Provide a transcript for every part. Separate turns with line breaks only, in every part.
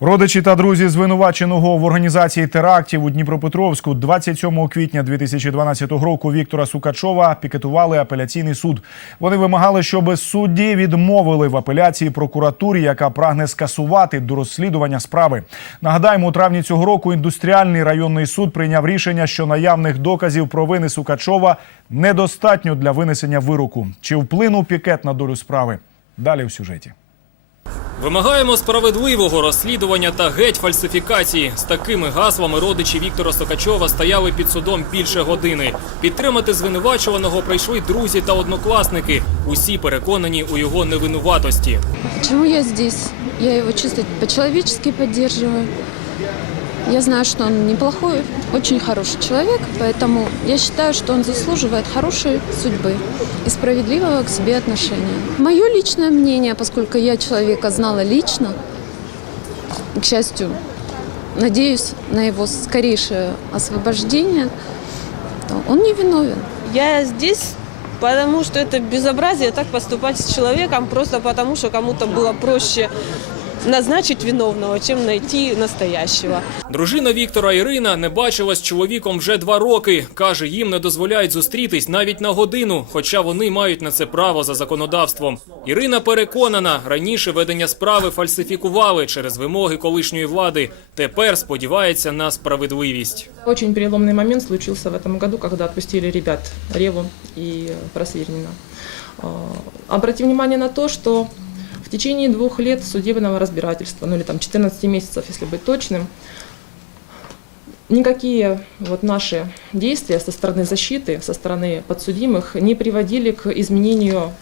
Родичі та друзі звинуваченого в організації терактів у Дніпропетровську 27 квітня 2012 року Віктора Сукачова пікетували апеляційний суд. Вони вимагали, щоб судді відмовили в апеляції прокуратурі, яка прагне скасувати до розслідування справи. Нагадаємо, у травні цього року індустріальний районний суд прийняв рішення, що наявних доказів провини Сукачова недостатньо для винесення вироку. Чи вплинув пікет на долю справи? Далі в сюжеті.
Вимагаємо справедливого розслідування та геть фальсифікації. З такими гаслами родичі Віктора Сокачова стояли під судом більше години. Підтримати звинувачуваного прийшли друзі та однокласники. Усі переконані у його невинуватості.
Чому я здесь? Я його чисто по-чоловічески поддерживаю. Я знаю, что он неплохой, очень хороший человек, поэтому я считаю, что он заслуживает хорошей судьбы и справедливого к себе отношения. Мое личное мнение, поскольку я человека знала лично, к счастью, надеюсь на его скорейшее освобождение, он не виновен.
Я здесь, потому что это безобразие так поступать с человеком, просто потому что кому-то было проще назначить виновного, чем найти настоящего.
Дружина Віктора Ірина не бачила з чоловіком вже два роки. Каже, їм не дозволяють зустрітись навіть на годину, хоча вони мають на це право за законодавством. Ірина переконана, раніше ведення справи фальсифікували через вимоги колишньої влади. Тепер сподівається на справедливість.
Очень переломный момент случился в этом году, когда отпустили ребят Реву и Просвирнина. А, Обратим внимание на то, что в течение двух лет судебного разбирательства, ну или там 14 месяцев, если быть точным, никакие вот наши действия со стороны защиты, со стороны подсудимых не приводили к изменению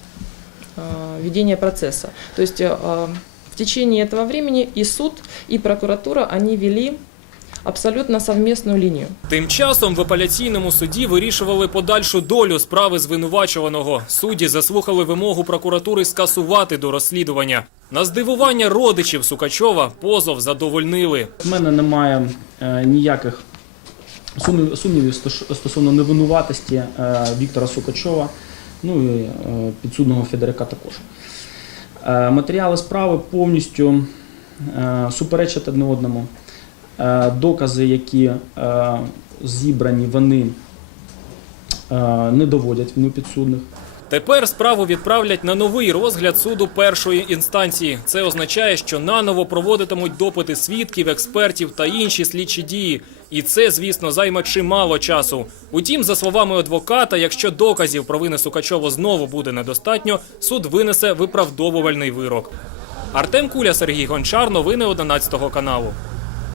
э, ведения процесса. То есть э, в течение этого времени и суд, и прокуратура, они вели абсолютно совместную линию.
Тим часом в апеляційному суді вирішували подальшу долю справи звинувачуваного. Судді заслухали вимогу прокуратури скасувати до розслідування. На здивування родичів Сукачова позов задовольнили.
У мене немає е, ніяких сумнівів стосовно невинуватості е, Віктора Сукачова, ну і е, підсудного Федорика також. Е, матеріали справи повністю е, суперечать одне одному. Е, докази, які е, зібрані, вони е, не доводять вину підсудних.
Тепер справу відправлять на новий розгляд суду першої інстанції. Це означає, що наново проводитимуть допити свідків, експертів та інші слідчі дії. І це, звісно, займе чимало часу. Утім, за словами адвоката, якщо доказів провини Сукачова знову буде недостатньо, суд винесе виправдовувальний вирок. Артем Куля, Сергій Гончар. Новини 11 каналу.